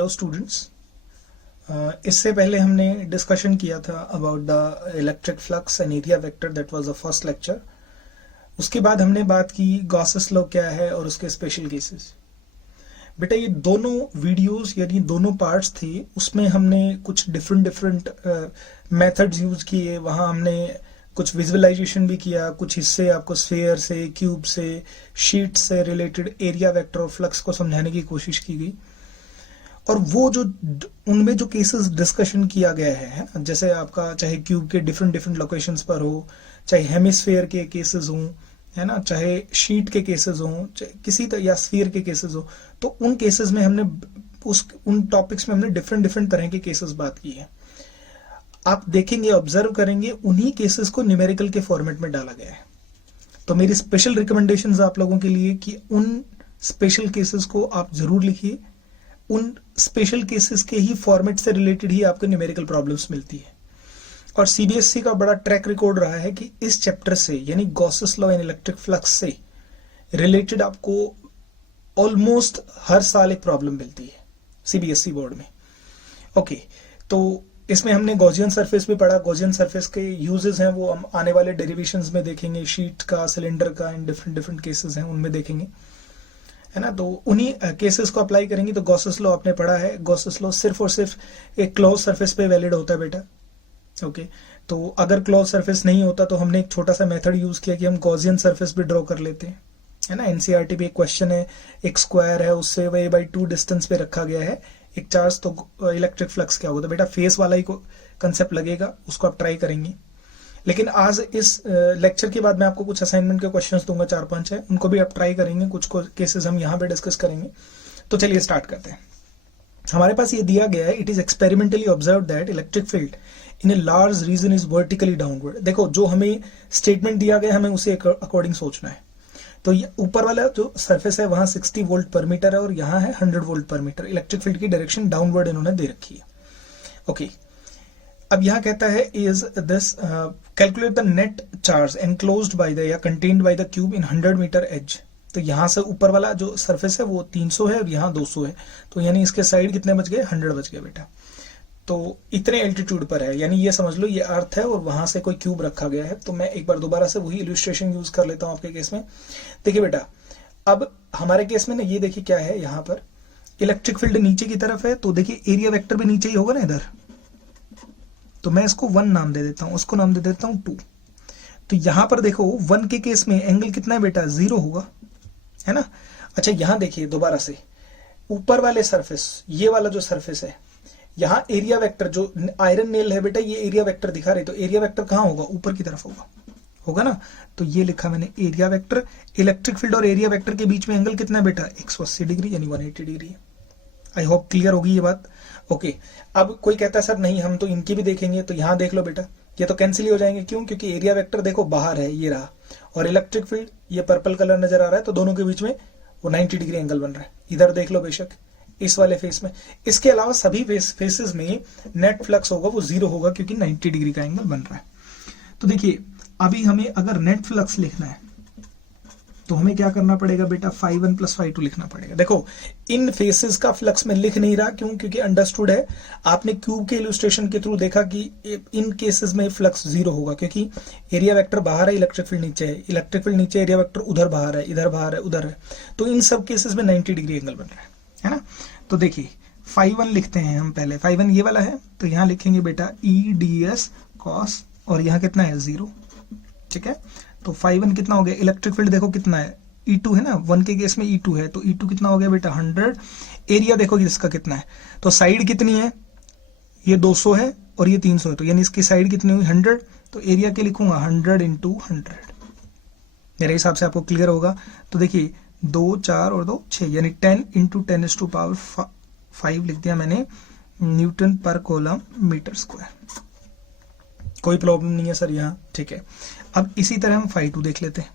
Hello students. इससे पहले हमने डिस्कशन किया था about the electric flux and area vector, that was the first lecture. उसके बाद हमने बात की गॉसेस लॉ क्या है और उसके स्पेशल केसेस। बेटा ये दोनों वीडियोस यानी दोनों पार्ट्स थे, उसमें हमने कुछ डिफरेंट मेथड्स यूज किए। वहाँ हमने कुछ विजुअलाइजेशन भी किया, कुछ हिस्से आपको स्फीयर से, क्यूब से, शीट से रिलेटेड एरिया वेक्टर और फ्लक्स को समझाने की कोशिश की गई। और वो जो उनमें जो केसेस डिस्कशन किया गया है, जैसे आपका चाहे क्यूब के डिफरेंट लोकेशंस पर हो, चाहे हेमिस्फीयर के केसेस हों, है ना, चाहे शीट के केसेस हों, किसी तरह या स्फीयर के केसेस हो, तो उन केसेस में हमने उन टॉपिक्स में हमने डिफरेंट तरह के केसेस बात की है। आप देखेंगे, ऑब्जर्व करेंगे, उन्हीं केसेस को न्यूमेरिकल के फॉर्मेट में डाला गया है। तो मेरी स्पेशल रिकमेंडेशंस आप लोगों के लिए कि उन स्पेशल केसेस को आप जरूर लिखिए। उन स्पेशल केसेस के ही फॉर्मेट से रिलेटेड ही आपको न्यूमेरिकल प्रॉब्लम्स मिलती है। और सीबीएसई का बड़ा ट्रैक रिकॉर्ड रहा है कि इस चैप्टर से यानी Gauss's law and electric flux से रिलेटेड आपको ऑलमोस्ट हर साल एक प्रॉब्लम मिलती है सीबीएसई बोर्ड में। ओके, तो इसमें हमने गॉसियन सरफेस भी पढ़ा। गॉसियन सरफेस के यूजेस हैं वो हम आने वाले डेरिवेशंस में देखेंगे। शीट का, सिलेंडर का एंड डिफरेंट केसेस हैं उनमें देखेंगे, है ना। तो उन्हीं केसेस को अप्लाई करेंगे। तो गॉसेस लॉ आपने पढ़ा है। गॉसेस लॉ सिर्फ और सिर्फ एक क्लोज सरफेस पे वैलिड होता है बेटा। ओके, तो अगर क्लोज सरफेस नहीं होता तो हमने एक छोटा सा मेथड यूज किया कि हम गॉसियन सरफेस भी ड्रॉ कर लेते हैं, है ना। एनसीईआरटी पे एक क्वेश्चन है, एक स्क्वायर है, उससे a/2 डिस्टेंस पे रखा गया है एक चार्ज, तो इलेक्ट्रिक फ्लक्स क्या होगा। तो बेटा फेस वाला ही कंसेप्ट लगेगा, उसको आप ट्राई करेंगे। लेकिन आज इस लेक्चर के बाद मैं आपको कुछ असाइनमेंट के क्वेश्चंस दूंगा, 4-5 है, उनको भी आप ट्राई करेंगे। कुछ केसेस हम यहाँ पे डिस्कस करेंगे। तो चलिए स्टार्ट करते हैं। हमारे पास ये दिया गया है, it is experimentally observe that electric field in a large region is vertically downward. देखो, जो हमें स्टेटमेंट दिया गया हमें उसे अकॉर्डिंग सोचना है। तो ये ऊपर वाला जो सरफेस है वहां 60 वोल्ट पर मीटर है और यहाँ है 100 वोल्ट पर मीटर। इलेक्ट्रिक फील्ड की डायरेक्शन डाउनवर्ड इन्होंने दे रखी है। ओके, अब यहाँ कहता है is this calculate the net charge enclosed by the या contained by the cube in 100 metre edge. तो यहाँ से ऊपर वाला जो सरफेस है वो 300 है और यहाँ 200 है, तो यानी इसके साइड कितने बच गए, 100 बच गए बेटा। तो इतने एल्टीट्यूड पर है, यानी ये समझ लो ये अर्थ है और वहां से कोई क्यूब रखा गया है। तो मैं एक बार दोबारा से वही इल्यूस्ट्रेशन यूज कर लेता हूँ आपके केस में। देखिए बेटा, अब हमारे केस में ना ये देखिए क्या है, यहाँ पर इलेक्ट्रिक फील्ड नीचे की तरफ है, तो देखिए एरिया वेक्टर भी नीचे ही होगा ना इधर। तो मैं इसको 1 नाम दे देता हूँ, उसको नाम दे देता हूँ 2। तो यहाँ पर देखो 1 के केस में एंगल कितना है बेटा, 0 होगा, है ना। अच्छा, यहाँ देखिए दोबारा से ऊपर वाले सरफेस, ये वाला जो सरफेस है, यहाँ एरिया वेक्टर जो आयरन नेल है बेटा, ये एरिया वेक्टर दिखा रहे। तो एरिया वेक्टर कहाँ होगा, ऊपर की तरफ होगा ना। तो ये लिखा मैंने एरिया वेक्टर। इलेक्ट्रिक फील्ड और एरिया वेक्टर के बीच में एंगल कितना है बेटा, 180 डिग्री यानी 180 डिग्री। आई होप क्लियर होगी ये बात। ओके, अब कोई कहता है सर नहीं हम तो इनकी भी देखेंगे। तो यहाँ देख लो बेटा, ये तो कैंसिल हो जाएंगे। क्यों? क्योंकि एरिया वेक्टर देखो बाहर है, ये रहा, और इलेक्ट्रिक फील्ड ये पर्पल कलर नजर आ रहा है, तो दोनों के बीच में वो 90 डिग्री एंगल बन रहा है। इधर देख लो बेशक इस वाले फेस में। इसके अलावा सभी फेसेस में नेट फ्लक्स होगा वो 0 होगा क्योंकि 90 डिग्री का एंगल बन रहा है। तो देखिए अभी हमें अगर नेट फ्लक्स लिखना है तो हमें क्या करना पड़ेगा बेटा, φ1 + φ2 लिखना पड़ेगा। देखो इन फेसेस का फ्लक्स में लिख नहीं रहा, क्यों? क्योंकि अंडरस्टूड है, आपने क्यूब के इलस्ट्रेशन के थ्रू देखा कि इन केसेस में फ्लक्स 0 होगा क्योंकि एरिया वेक्टर बाहर है, इलेक्ट्रिक फील्ड नीचे है, इलेक्ट्रिक फील्ड नीचे, एरिया वेक्टर उधर बाहर है, इधर बाहर है, उधर है। तो इन सब केसेस में 90 डिग्री एंगल बन रहा है ना। तो देखिए φ1 लिखते हैं हम पहले। φ1 ये वाला है, तो यहाँ लिखेंगे बेटा EDS cos, और यहाँ कितना है 0, ठीक है। तो φ1 कितना हो गया, इलेक्ट्रिक फील्ड देखो कितना है, E2 है ना, 1 के केस में E2 है, तो E2 कितना हो गया बेटा 100। एरिया देखो इसका कितना है, तो साइड कितनी है, ये 200 है और ये 300 है, तो यानी इसकी साइड कितनी हुई 100। तो एरिया के लिखूंगा 100 × 100। मेरे हिसाब से आपको क्लियर होगा। तो देखिए 2 4 और 2 6 यानी 10 × 10⁵ लिख दिया मैंने, Newton per coulomb metre square. कोई प्रॉब्लम नहीं है सर यहाँ, ठीक है। अब इसी तरह हम φ2 देख लेते हैं।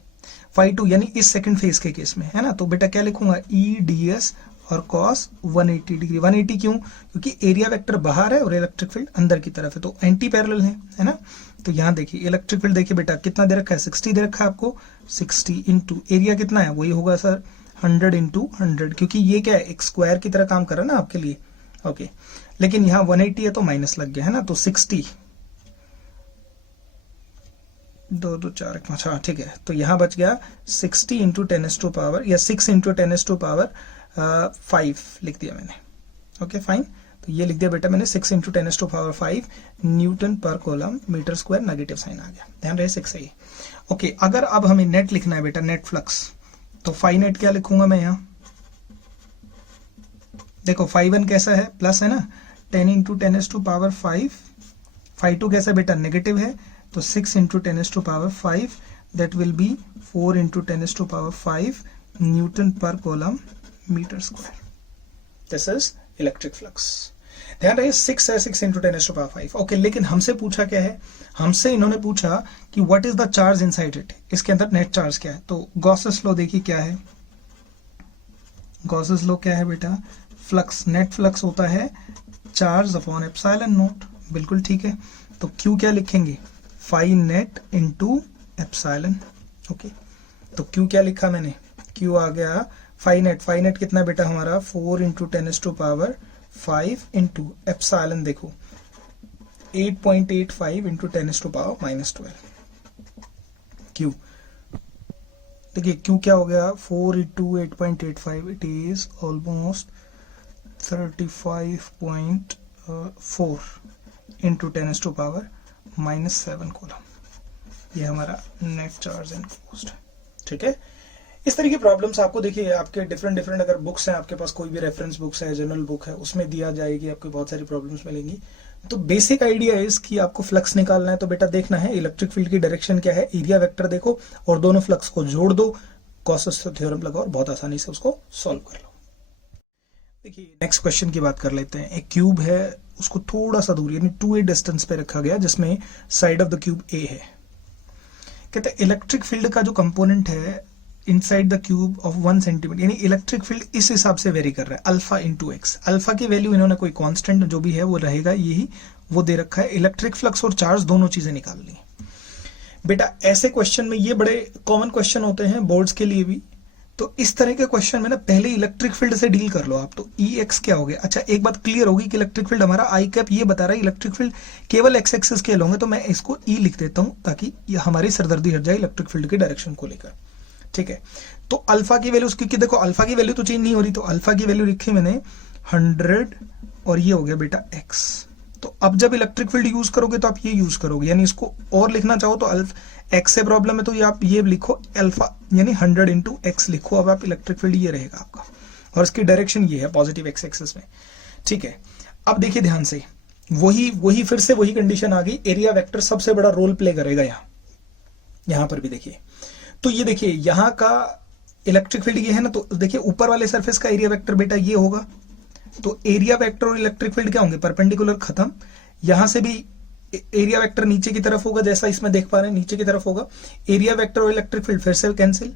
φ2 यानी इस सेकंड फेज के केस में, है ना। तो बेटा क्या लिखूंगा, EDS और cos 180 डिग्री। 180 क्यों? क्योंकि एरिया वेक्टर बाहर है और इलेक्ट्रिक फील्ड अंदर की तरफ है, तो एंटी पैरेलल है ना। तो यहाँ देखिए इलेक्ट्रिक फील्ड देखिए बेटा कितना दे रखा है, 60 दे रखा है आपको। 60 × एरिया कितना है, वही होगा सर 100 × 100, क्योंकि ये क्या है, एक स्क्वायर की तरह काम कर रहा है ना आपके लिए। ओके, लेकिन यहाँ 180 है तो माइनस लग गया है ना, तो 60 2 2 4 5, हाँ ठीक है, तो यहाँ बच गया 60 इंटू 10⁻⁴ या 6 इंटू 10⁻⁵ लिख दिया मैंने। ओके फाइन, तो ये लिख दिया बेटा मैंने 6 into 10⁻⁵ newton per coulomb metre square, negative sign आ गया, ध्यान रहे 6 सही। ओके, अगर अब हमें नेट लिखना है बेटा, नेट फ्लक्स, तो फाई नेट क्या लिखूंगा मैं यहाँ, देखो फाई 1 कैसा है, प्लस है ना, 10 इंटू 10⁻⁵, फाई 2 कैसा बेटा, नेगेटिव है, तो 6 into 10⁻⁵, that will be 4 into 10⁻⁵ newton per coulomb metre square. This is electric flux. ध्यान रहे 6 है, 6 इंटू 10⁻⁵। ओके, लेकिन हमसे पूछा क्या है, हमसे इन्होंने पूछा कि what is the charge inside it, इसके अंदर नेट चार्ज क्या है। तो गॉसेस लॉ देखिए क्या है, गॉसेस लॉ क्या है बेटा, फ्लक्स, नेट फ्लक्स होता है चार्ज अपॉन एप्सिलॉन नॉट, बिल्कुल ठीक है। तो क्यू क्या लिखेंगे, phi net into epsilon. Okay, तो क्यू क्या लिखा मैंने, क्यू आ गया फाई नेट, फाई नेट कितना बेटा हमारा 4 इंटू 10⁻⁵ इंटू एप्सिलॉन, देखो 8.85 इंटू 10⁻⁻12 क्यू। देखिए क्यू क्या हो गया, 4 into 8.85, it is almost 35.4 into 10⁻⁻7 coulomb, ये हमारा नेट चार्ज एनक्लोज्ड। ठीक है, इस तरह की प्रॉब्लम्स आपको देखिए आपके डिफरेंट अगर बुक्स हैं आपके पास, कोई भी रेफरेंस बुक्स है, जर्नल बुक है, उसमें दिया जाएगी, आपको बहुत सारी प्रॉब्लम्स मिलेंगी। तो बेसिक आइडिया है कि आपको फ्लक्स निकालना है, तो बेटा देखना है इलेक्ट्रिक फील्ड की डायरेक्शन क्या है, एरिया वेक्टर देखो और दोनों फ्लक्स को जोड़ दो, गॉसेस थ्योरम लगाओ और बहुत आसानी से उसको सॉल्व कर लो। देखिए नेक्स्ट क्वेश्चन की बात कर लेते हैं। एक क्यूब है, उसको थोड़ा सा दूर यानी 2a डिस्टेंस पे रखा गया, जिसमें side of the cube a है। कहते हैं इलेक्ट्रिक फील्ड का जो कंपोनेंट है inside the cube of 1 centimetre, यानी इलेक्ट्रिक फील्ड इस हिसाब से वेरी कर रहा है, अल्फा इंटू एक्स। अल्फा की वैल्यू इन्होंने कोई कांस्टेंट जो भी है वो रहेगा, यही वो दे रखा है। इलेक्ट्रिक फ्लक्स और चार्ज दोनों चीजें निकालनी बेटा। ऐसे क्वेश्चन में, ये बड़े कॉमन क्वेश्चन होते हैं बोर्ड्स के लिए भी, तो इस तरह के क्वेश्चन में ना पहले इलेक्ट्रिक फील्ड से डील कर लो आप। तो ई एक्स क्या हो गया, अच्छा एक बात क्लियर होगी कि इलेक्ट्रिक फील्ड हमारा आई कैप ये बता रहा है, इलेक्ट्रिक फील्ड केवल एक्स एक्सिस के होंगे, तो मैं इसको ई लिख देता हूं ताकि ये हमारी सरदर्दी हट जाए इलेक्ट्रिक फील्ड की डायरेक्शन को लेकर। ठीक है, तो अल्फा की वैल्यू, क्योंकि देखो अल्फा की वैल्यू तो चेंज नहीं हो रही, तो अल्फा की वैल्यू लिखी मैंने 100 और ये हो गया बेटा एक्स। तो अब जब इलेक्ट्रिक फील्ड यूज करोगे तो आप ये यूज करोगे, यानी इसको और लिखना चाहो तो एक्स से प्रॉब्लम है तो ये आप ये लिखो अल्फा यानी 100 इंटू एक्स लिखो। अब आप इलेक्ट्रिक फील्ड ये रहेगा आपका और इसकी डायरेक्शन ये है पॉजिटिव एक्स एक्सिस में। ठीक है, अब देखिए ध्यान से, वही फिर से वही कंडीशन आ गई, एरिया वेक्टर सबसे बड़ा रोल प्ले करेगा यहां पर भी देखिए। तो ये देखिए यहां का इलेक्ट्रिक फील्ड ये है ना, तो देखिए ऊपर वाले सरफेस का एरिया वेक्टर बेटा ये होगा। तो एरिया वेक्टर और इलेक्ट्रिक फील्ड क्या होंगे, परपेंडिकुलर, खत्म। यहां से भी एरिया वेक्टर नीचे की तरफ होगा, जैसा इसमें देख पा रहे हैं नीचे की तरफ होगा। एरिया वेक्टर और इलेक्ट्रिक फील्ड फिर से कैंसिल।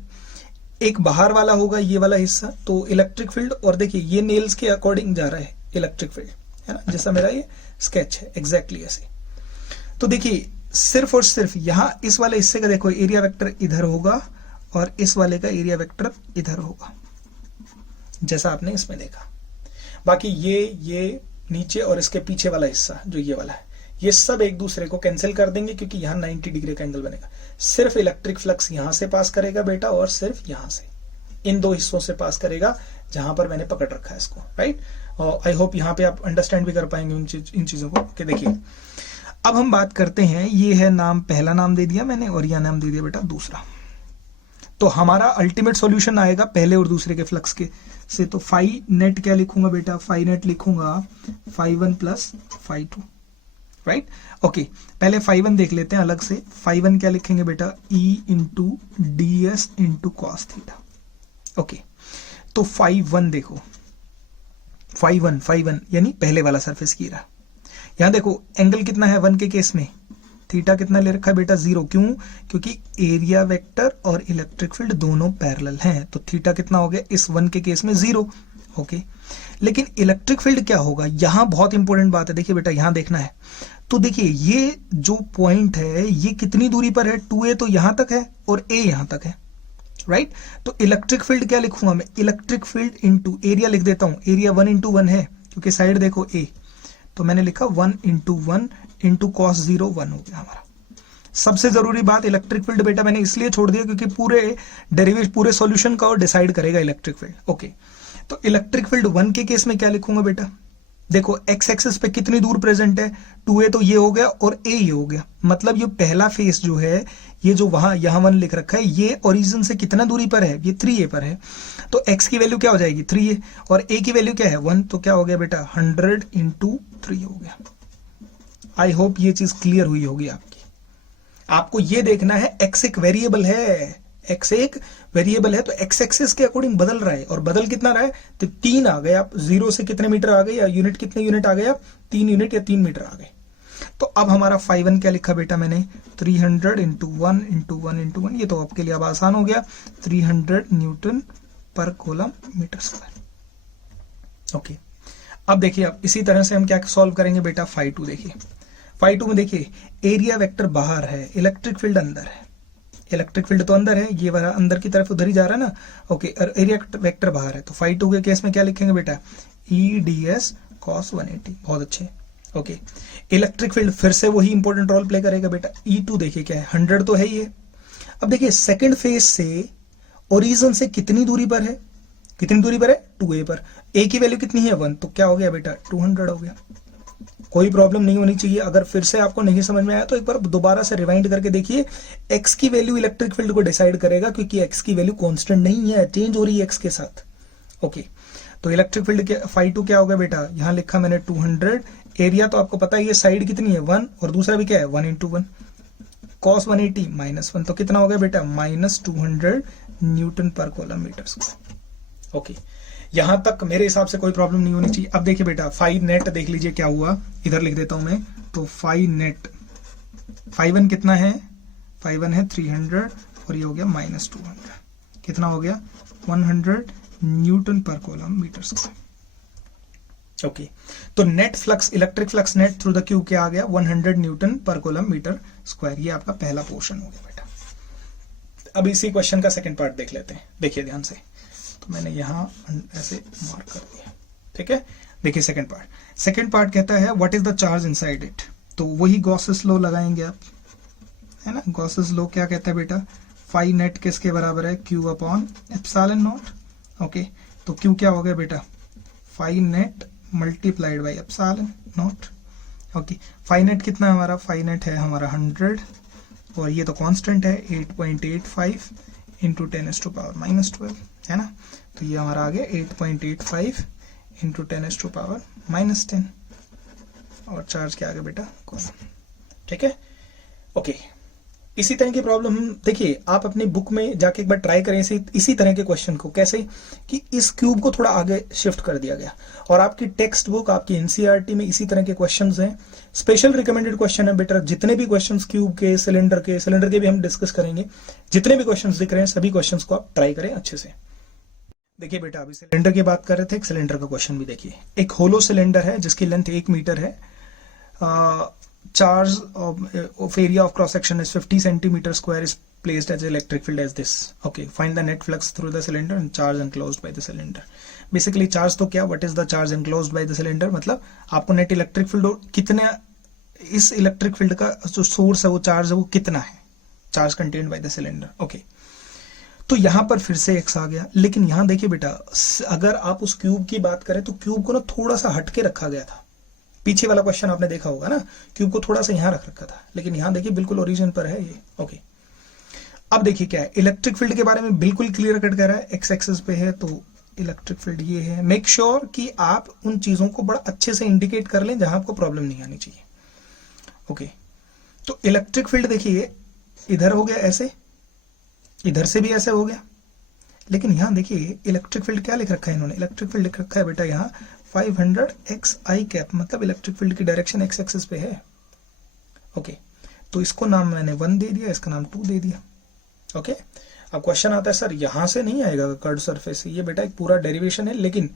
एक बाहर वाला होगा ये वाला हिस्सा, तो इलेक्ट्रिक फील्ड, और देखिए ये नेल्स के अकॉर्डिंग जा रहा है इलेक्ट्रिक फील्ड, है ना, जैसा मेरा ये स्केच है एग्जैक्टली ऐसे। तो देखिए सिर्फ और सिर्फ यहां इस वाले हिस्से का देखो एरिया वेक्टर इधर होगा और इस वाले का एरिया वेक्टर इधर होगा, जैसा आपने इसमें देखा। बाकी ये नीचे और इसके पीछे वाला हिस्सा जो ये वाला है, ये सब एक दूसरे को कैंसिल कर देंगे क्योंकि यहाँ 90 डिग्री का एंगल बनेगा। सिर्फ इलेक्ट्रिक फ्लक्स यहां से पास करेगा बेटा, और सिर्फ यहां से, इन दो हिस्सों से पास करेगा जहां पर मैंने पकड़ रखा है इसको, राइट। और आई होप यहाँ पे आप अंडरस्टैंड भी कर पाएंगे इन चीजों को। ओके, देखिए अब हम बात करते हैं, ये है नाम, पहला नाम दे दिया मैंने और यह नाम दे दिया बेटा दूसरा। तो हमारा अल्टीमेट सॉल्यूशन आएगा पहले और दूसरे के फ्लक्स के से। तो फाई नेट क्या लिखूंगा बेटा, फाई नेट लिखूंगा phi 1 plus phi 2, right. Okay, पहले फाई 1 देख लेते हैं अलग से। फाई 1 क्या लिखेंगे बेटा, E into D S into cos theta. Okay, तो फाई 1 देखो, फाई 1 यानी पहले वाला सरफेस की रहा। यहां देखो एंगल कितना है 1 के केस में, थीटा कितना ले रखा है बेटा 0। क्यों, क्योंकि एरिया वेक्टर और इलेक्ट्रिक फील्ड दोनों पैरेलल हैं, तो थीटा कितना हो गया इस 1 के केस में 0। ओके, लेकिन इलेक्ट्रिक फील्ड क्या होगा, यहां बहुत इंपॉर्टेंट बात है, देखिए बेटा यहां देखना है। तो देखिए ये जो पॉइंट है ये कितनी दूरी पर है, 2a तो यहां तक है और a यहां तक है, राइट। तो इलेक्ट्रिक फील्ड क्या लिखूंगा मैं, इलेक्ट्रिक फील्ड इंटू एरिया लिख देता हूं, एरिया 1 इंटू 1 है क्योंकि साइड देखो ए, तो मैंने लिखा 1 इंटू 1 इंटू कॉस 0 1 हो गया हमारा। सबसे जरूरी बात, इलेक्ट्रिक फील्ड बेटा मैंने इसलिए छोड़ दिया क्योंकि पूरे सॉल्यूशन का और डिसाइड करेगा इलेक्ट्रिक फील्ड। ओके, तो इलेक्ट्रिक फील्ड 1 के केस में क्या लिखूंगा बेटा, देखो एक्स एक्सिस पे कितनी दूर प्रेजेंट है, 2a, तो ये हो गया और a ये हो गया, मतलब ये पहला फेस जो है, ये जो वहां यहां 1 लिख रखा है, ये ओरिजिन से कितना दूरी पर है, ये 3a पर है, तो x की वैल्यू क्या हो जाएगी 3a, और a की वैल्यू क्या है 1, तो क्या हो गया बेटा 100 इंटू 3 हो गया। आई होप ये चीज क्लियर हुई होगी आपकी। आपको ये देखना है x एक वेरिएबल है, x एक वेरिएबल है, तो x एक्सिस के अकॉर्डिंग बदल रहा है, और बदल कितना रहा है, तो 3 आ गए आप, 0 से कितने मीटर आ गए, या यूनिट कितने यूनिट आ गए आप, 3 यूनिट या 3 मीटर आ गए। तो अब हमारा φ1 क्या लिखा बेटा मैंने, 300 इंटू 1 इंटू 1 इंटू 1, ये तो आपके लिए अब आसान हो गया, 300 Newton per coulomb metre square. Okay, अब देखिए आप इसी तरह से हम क्या सॉल्व करेंगे बेटा, φ2 देखिए, φ2 में देखिए एरिया वेक्टर बाहर है, इलेक्ट्रिक फील्ड अंदर है, इलेक्ट्रिक फील्ड तो अंदर है, ये वाला अंदर की तरफ उधर ही जा रहा है ना। ओके, और एरिया वेक्टर बाहर है, तो φ2 के केस में क्या लिखेंगे बेटा, EDS cos 180, बहुत अच्छे। ओके, इलेक्ट्रिक फील्ड फिर से वही इंपॉर्टेंट रोल प्ले करेगा बेटा, E2 देखिए क्या है, 100 तो है ही है। अब देखिए सेकंड फेज से ओरिजिन से कितनी दूरी पर है, कितनी दूरी पर है 2a पर, a की वैल्यू कितनी है 1, तो क्या हो गया बेटा 200 हो गया। कोई प्रॉब्लम नहीं होनी चाहिए। अगर फिर से आपको नहीं समझ में आया तो एक बार दोबारा से रिवाइंड करके देखिए, x की वैल्यू इलेक्ट्रिक फील्ड को डिसाइड करेगा, क्योंकि x की वैल्यू कांस्टेंट नहीं है, चेंज हो रही है x के साथ। ओके, तो इलेक्ट्रिक फील्ड के φ2 क्या होगा बेटा, यहां लिखा मैंने 200, एरिया तो आपको पता है ये साइड कितनी है 1, और दूसरा भी क्या है 1 इंटू 1, cos 180 -1, तो कितना हो गया बेटा -200 Newton per coulomb metre square. Okay, यहां तक मेरे हिसाब से कोई प्रॉब्लम नहीं होनी चाहिए। अब देखिए बेटा φ नेट देख लीजिए क्या हुआ, इधर लिख देता हूं मैं, तो φ नेट, φ1 कितना है, φ1 है 300, और ये हो गया -200, कितना हो गया 100 Newton per coulomb metre square. Okay, तो net flux, electric flux net through the cube क्या आ गया 100 Newton per coulomb metre square. ये आपका पहला पोर्शन हो गया बेटा। अब इसी क्वेश्चन का सेकंड पार्ट देख लेते हैं, देखिए ध्यान से, तो मैंने यहां ऐसे मार्क कर दिया, ठीक है। देखिए सेकंड पार्ट कहता है what is the charge inside it, तो वही गॉसेस लॉ लगाएंगे आप, है ना। गॉसेस लॉ क्या कहता है बेटा, फाई नेट किसके बराबर है, Q upon epsilon naught. Okay, तो Q क्या हो गया बेटा, phi net multiplied by epsilon naught. Okay, phi net कितना है हमारा, फाई नेट है हमारा 100, और ये तो कांस्टेंट है 8.85 इंटू 10⁻⁻12, है ना। तो ये हमारा आ गया 8.85 इंटू 10⁻⁻10, और चार्ज क्या आ गया बेटा कूलम, ठीक है। ओके, इसी तरह की प्रॉब्लम देखिए आप अपनी बुक में जाके एक बार ट्राई करें इसी तरह के क्वेश्चन को, कैसे कि इस क्यूब को थोड़ा आगे शिफ्ट कर दिया गया, और आपकी टेक्स्ट बुक, आपकी एनसीईआरटी में इसी तरह के क्वेश्चंस हैं। स्पेशल रिकमेंडेड क्वेश्चन है बेटा, जितने भी क्वेश्चंस क्यूब के, सिलेंडर के भी हम डिस्कस करेंगे, जितने भी क्वेश्चंस दिख रहे हैं सभी क्वेश्चंस को आप ट्राई करें अच्छे से। देखिए बेटा अभी सिलेंडर की बात कर रहे थे, एक सिलेंडर का क्वेश्चन भी देखिए। एक होलो सिलेंडर है जिसकी लेंथ 1 मीटर है, charge of area of cross section is 50 centimeter square is placed as electric field as this. Okay, find the net flux through the cylinder and charge enclosed by the cylinder. Basically charge तो क्या, what is the charge enclosed by the cylinder, मतलब आपको net electric field कितने, इस electric field का जो source है वो चार्ज है वो कितना है, charge contained by the cylinder. Okay, तो यहां पर फिर से x आ गया, लेकिन यहां देखिए बेटा अगर आप उस क्यूब की बात करें तो क्यूब को ना थोड़ा सा हटके रखा गया था। पीछे वाला क्वेश्चन आपने देखा होगा ना, क्यूब को थोड़ा सा यहां रख रखा था, लेकिन यहां देखिए बिल्कुल ओरिजिन पर है ये। ओके, अब देखिए क्या है, इलेक्ट्रिक फील्ड के बारे में बिल्कुल क्लियर कट कह रहा है, एक्स एक्सिस पे है तो इलेक्ट्रिक फील्ड ये है। मेक श्योर कि आप उन चीजों को बड़ा अच्छे से इंडिकेट कर लें जहां आपको प्रॉब्लम नहीं आनी चाहिए। ओके, तो इलेक्ट्रिक फील्ड देखिए इधर हो गया ऐसे, इधर से भी ऐसे हो गया, लेकिन यहां देखिए इलेक्ट्रिक फील्ड क्या लिख रखा है इन्होंने, इलेक्ट्रिक फील्ड लिख रखा है बेटा यहाँ 500 xi कैप, मतलब इलेक्ट्रिक फील्ड की डायरेक्शन एक्स एक्सिस पे है। ओके, तो इसको नाम मैंने 1 दे दिया, इसका नाम 2 दे दिया। ओके, अब क्वेश्चन आता है सर यहां से नहीं आएगा कर्व सरफेस, ये बेटा एक पूरा डेरिवेशन है, लेकिन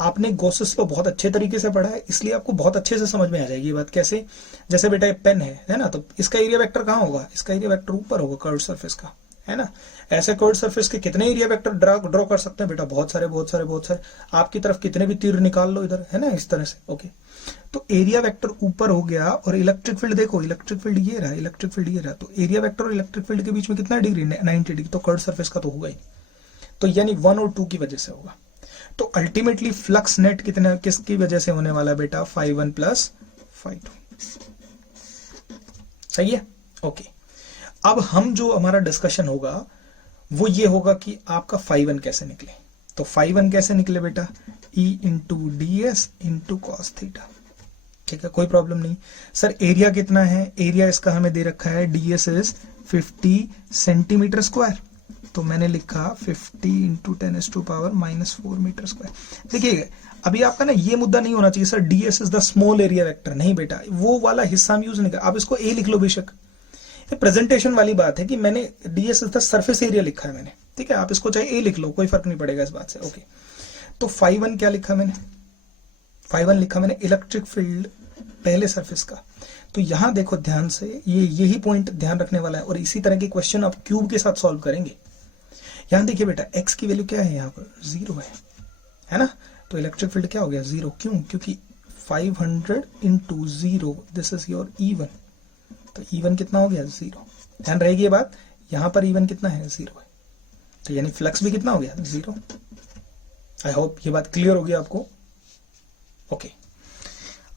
आपने गॉसेस को बहुत अच्छे तरीके से पढ़ा है, इसलिए आपको बहुत अच्छे से समझ में आ जाएगी ये बात। कैसे, जैसे बेटा ये पेन है ना, तो इसका एरिया वेक्टर कहाँ होगा, इसका एरिया वेक्टर ऊपर होगा कर्व सरफेस का, है ना। ऐसे कर्व सरफेस के कितने एरिया वेक्टर ड्रॉ कर सकते हैं बेटा, बहुत सारे बहुत सारे बहुत सारे। आपकी तरफ कितने भी तीर निकाल लो इधर, है ना, इस तरह से। ओके, तो एरिया वेक्टर ऊपर हो गया, और इलेक्ट्रिक फील्ड देखो, इलेक्ट्रिक फील्ड ये रहा, इलेक्ट्रिक फील्ड ये रहा, तो एरिया वेक्टर और इलेक्ट्रिक फील्ड के बीच में कितना डिग्री, 90 डिग्री, तो कर्व सरफेस का तो होगा ही, तो यानी 1 और 2 की वजह से होगा। तो अल्टीमेटली फ्लक्स नेट कितना किसकी वजह से होने वाला बेटा, φ1 प्लस φ2, सही है। ओके, अब हम जो हमारा डिस्कशन होगा वो ये होगा कि आपका φ1 कैसे निकले। तो φ1 कैसे निकले बेटा, E into D S into cos theta, ठीक है, कोई प्रॉब्लम नहीं। सर एरिया कितना है, एरिया इसका हमें दे रखा है, D S is 50 centimetre square, तो मैंने लिखा 50 इंटू 10⁻⁻⁴ मीटर स्क्वायर। देखिए अभी आपका ना ये मुद्दा नहीं होना चाहिए sir D S is the small area vector, नहीं बेटा, वो वाला हिस्सा हम यूज नहीं कर, आप इसको ए लिख लो बेशक, ये प्रेजेंटेशन वाली बात है कि मैंने D S is the surface area लिखा है मैंने, ठीक है, आप इसको चाहे ए लिख लो, कोई फर्क नहीं पड़ेगा इस बात से। ओके, तो φ1 क्या लिखा मैंने, φ1 लिखा मैंने इलेक्ट्रिक फील्ड पहले सरफेस का। तो यहां देखो ध्यान से, ये यही पॉइंट ध्यान रखने वाला है, और इसी तरह के क्वेश्चन आप क्यूब के साथ सॉल्व करेंगे। यहां देखिए बेटा x की वैल्यू क्या है, यहाँ पर 0 है ना, तो इलेक्ट्रिक फील्ड क्या हो गया 0, क्यों, क्योंकि 500 into 0 this is your E1, तो E1 कितना हो गया 0, ध्यान रहेगी ये बात, यहां पर E1 कितना है 0 है, तो यानी फ्लक्स भी कितना हो गया 0। आई होप ये बात क्लियर होगी आपको। ओके,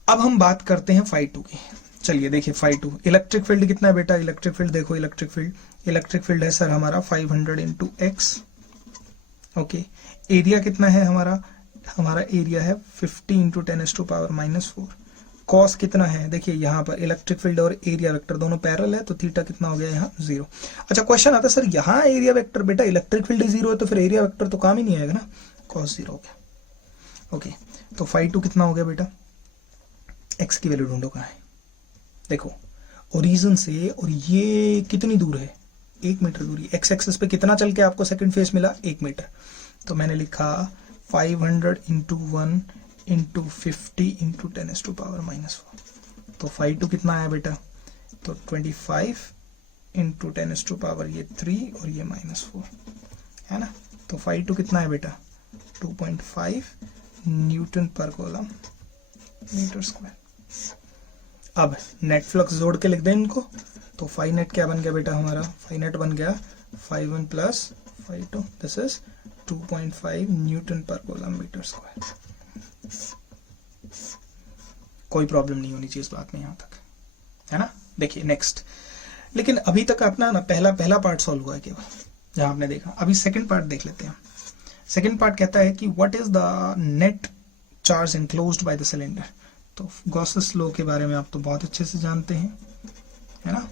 अब हम बात करते हैं φ2 की। चलिए देखिए φ2, इलेक्ट्रिक फील्ड कितना है बेटा, इलेक्ट्रिक फील्ड देखो, इलेक्ट्रिक फील्ड है सर हमारा 500 इंटू एक्स। ओके, एरिया कितना है हमारा एरिया है 50 इंटू 10⁻⁻⁴। कॉस कितना है, देखिए यहाँ पर इलेक्ट्रिक फील्ड और एरिया वेक्टर दोनों पैरेलल है, तो थीटा कितना हो गया यहाँ 0। अच्छा क्वेश्चन आता है सर यहाँ एरिया वेक्टर बेटा, इलेक्ट्रिक फील्ड 0 है तो फिर एरिया वेक्टर तो काम ही नहीं आएगा ना, कॉस 0 हो गया। ओके, तो φ2 कितना हो गया बेटा, एक्स की वैल्यू ढूंढो कहाँ है, देखो ओरिजिन से और ये कितनी दूर है, 1 मीटर दूरी, एक्स एक्सिस पे कितना चल के आपको सेकंड फेस मिला 1 मीटर, तो मैंने लिखा 500 इंटू 1 इंटू 50 इंटू 10⁻⁻⁴, तो φ2 कितना आया बेटा, तो 25 इंटू 10⁻³ और ये -4 है ना, तो φ2 कितना है बेटा 2.5 Newton per coulomb metre square. अब नेट फ्लक्स जोड़ के लिख दें इनको, तो फाई नेट क्या बन गया बेटा हमारा, फाई नेट बन गया φ1 plus φ2, this is 2.5 Newton per coulomb metre square. कोई प्रॉब्लम नहीं होनी चाहिए इस बात में यहां तक, है ना। देखिए नेक्स्ट, लेकिन अभी तक अपना ना पहला पार्ट सॉल्व हुआ है केवल, जहां आपने देखा। अभी सेकंड पार्ट देख लेते हैं। सेकंड पार्ट कहता है कि what is the net charge enclosed by the cylinder. तो गॉसेस लॉ के बारे में आप तो बहुत अच्छे से जानते हैं, है ना।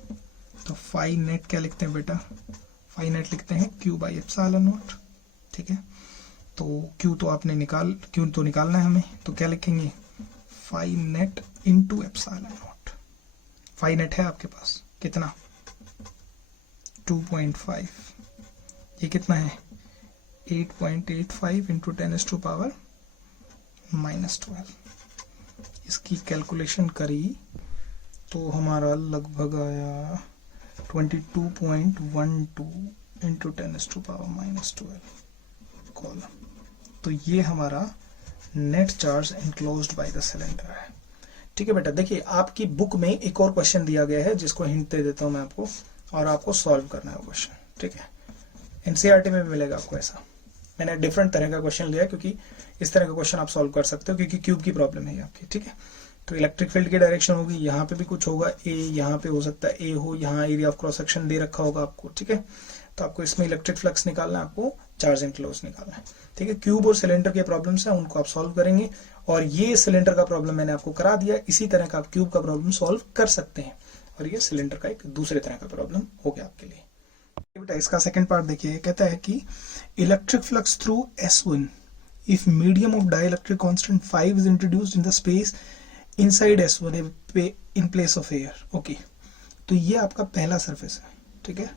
तो फाई नेट क्या लिखते हैं बेटा, फाई नेट लिखते हैं Q/ε0, ठीक है। तो Q तो आपने Q तो निकालना है हमें, तो क्या लिखेंगे phi net into ε0। Phi net है आपके पास कितना 2.5, ये कितना है 8.85 इंटू 10⁻⁻12। इसकी कैलकुलेशन करी तो हमारा लगभग आया 22.12 इंटू 10⁻⁻12 कॉलम। तो ये हमारा net charge enclosed by the cylinder है, ठीक है बेटा। देखिए आपकी बुक में एक और क्वेश्चन दिया गया है जिसको हिंट दे देता हूं मैं आपको, और आपको सॉल्व करना है वो क्वेश्चन, ठीक है। एनसीईआरटी में भी मिलेगा आपको ऐसा। मैंने डिफरेंट तरह का क्वेश्चन लिया क्योंकि इस तरह का क्वेश्चन आप सॉल्व कर सकते हो, क्योंकि क्यूब की प्रॉब्लम है आपकी, ठीक है। तो इलेक्ट्रिक फील्ड की डायरेक्शन होगी, यहाँ पे भी कुछ होगा ए, यहाँ पे हो सकता है ए हो, यहाँ एरिया ऑफ क्रॉस सेक्शन दे रखा होगा आपको, ठीक है। तो आपको इसमें इलेक्ट्रिक फ्लक्स निकालना है, आपको चार्ज एनक्लोज निकालना है, ठीक है। क्यूब और सिलेंडर के प्रॉब्लम्स हैं, उनको आप सॉल्व करेंगे, और ये सिलेंडर का प्रॉब्लम मैंने आपको करा दिया। इसी तरह का आप क्यूब का प्रॉब्लम सॉल्व कर सकते हैं, और ये सिलेंडर का एक दूसरे तरह का प्रॉब्लम हो गया आपके लिए। बेटा इसका सेकंड पार्ट देखिए, कहता है कि electric flux through S1 if medium of dielectric constant 5 is introduced in the space inside S1 in place of air। Okay, तो ये आपका पहला सरफेस है, ठीक है।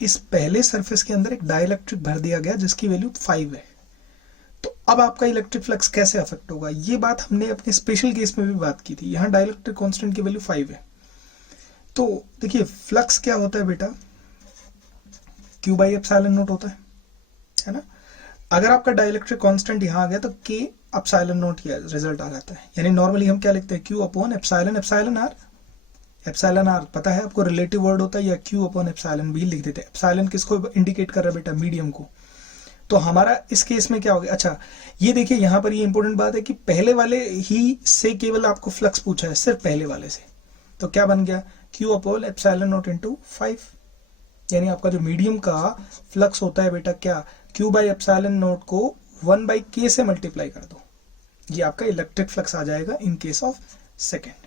इस पहले सरफेस के अंदर एक डाइलेक्ट्रिक भर दिया गया जिसकी वैल्यू 5 है। तो अब आपका इलेक्ट्रिक फ्लक्स कैसे अफेक्ट होगा, ये बात हमने अपने स्पेशल केस में भी बात की थी। यहाँ डाइलेक्ट्रिक कांस्टेंट की वैल्यू 5 है। तो देखिए फ्लक्स क्या होता है बेटा, Q बाई एप्सिलॉन नोट होता है ना। अगर आपका डाइलेक्ट्रिक कांस्टेंट यहाँ आ गया तो K एप्सिलॉन नोट की रिजल्ट आ जाता है। यानी नॉर्मली हम क्या लिखते हैं, Q upon epsilon epsilon r. Epsilon r पता है आपको रिलेटिव वर्ड होता है, या Q अपॉन एप्सिलॉन भी लिख देते हैं। एप्सिलॉन किसको इंडिकेट कर रहा है बेटा, मीडियम को। तो हमारा इस केस में क्या हो गया, अच्छा ये देखिए यहाँ पर ये इंपॉर्टेंट बात है कि पहले वाले ही से केवल आपको फ्लक्स पूछा है, सिर्फ पहले वाले से। तो क्या बन गया, Q upon epsilon note into 5। यानी आपका जो मीडियम का फ्लक्स होता है बेटा क्या, Q बाई एप्सिलॉन नोट को 1 बाई K से मल्टीप्लाई कर दो, ये आपका इलेक्ट्रिक फ्लक्स आ जाएगा इन केस ऑफ सेकेंड।